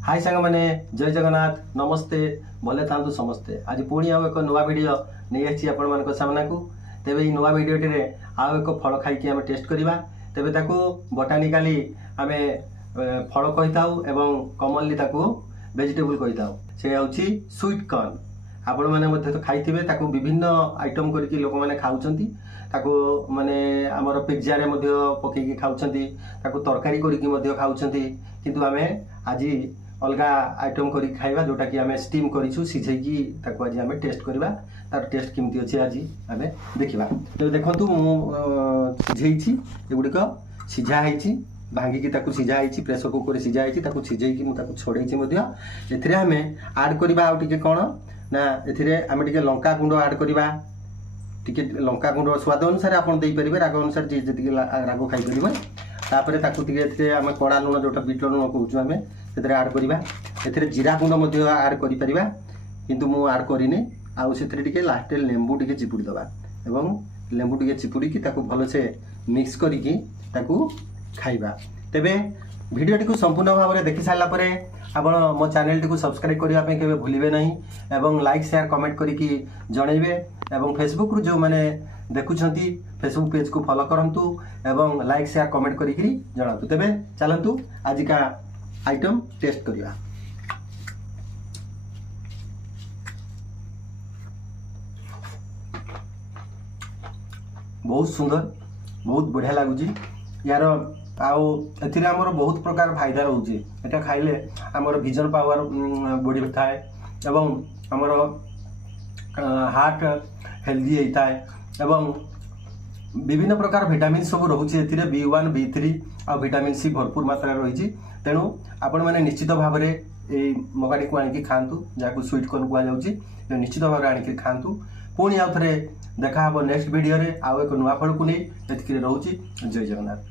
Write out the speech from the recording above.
हाय सांग मैंने जय जगन्नाथ नमस्ते भले था समस्ते आज पुणी आउ एक नुआ वीडियो नहीं आसी आपण मान सामना को तेबे ये नुआ वीडियो टे आउ एक फल खाई आम टेस्ट करवा तेबे ताकू बोटानिकाली आम फल कही था एवं कमनली ताकू वेजिटेबल कही था से हूँ स्वीट कॉर्न आपण मैंने तो खाई विभिन्न आइटम करके लोक मैंने खाऊंट ताकू माने आमर पिज्जा रे मध्य पकईकी खाऊंट तरकारी करके खाऊंट किंतु आम आज अलग आइटम करी खाइबा जोटा कि आम स्टीम करूँ सिझेकी आज आम टेस्ट करवा तार टेस्ट केमती अच्छे आज आम देखा तो देखु सिझे एगुड़िक सिझाई भांगिकी सिझाई प्रेसर कुकर सिझाई सिझेकी मुझे छड़े आम आड करवा आउे कौन ना आम टे लंका गुंड आड करवा टी लंका गुंड स्वाद अनुसार आप राग अनुसार जी राग खाई तापर आम कड़ा लुण जोटा बीट लुण कहूँ आम से आड करवा ए जीरा गुंड आड कर किंतु मु आड करनी आउ से लास्ट लेंबू टे चिपुड़ी दबा एवं लेंबू टे चिपुड़ी भलसे मिक्स करी खाइबा तेबे वीडियो टी संपूर्ण भाव में देखि सारा पर आपण मो चैनल टी सब्सक्राइब करने के भूलिए नहीं एवं लाइक शेयर कमेंट करके जनइबे एवं फेसबुक रू जो मैंने देखुछंती फेसबुक पेज को फॉलो करंतु एवं लाइक शेयर कमेंट करके जनातु तेबे चलंतु आज का आइटम टेस्ट करिया बहुत सुंदर बहुत बढ़िया लगुच यार आमर बहुत प्रकार फायदा रोचे यहाँ खाइले आमर विजन पावर बढ़ी थाए एवं आमर हार्ट हेल्दी होता है एवं विभिन्न प्रकार विटामिन सब रोचे B1 B3 आ विटामिन C भरपूर मात्रा रही तेणु आपण मैंने निश्चित भाव में मगाटी को आनिकी खातु जहाँ स्वीट कॉर्न कहुच्छी निश्चित भाव में आनिकी खातु पुणी आउ थे देखा नेक्स्ट वीडियो रे आउ एक नुआ फल को नहीं रोचे जय जगन्नाथ।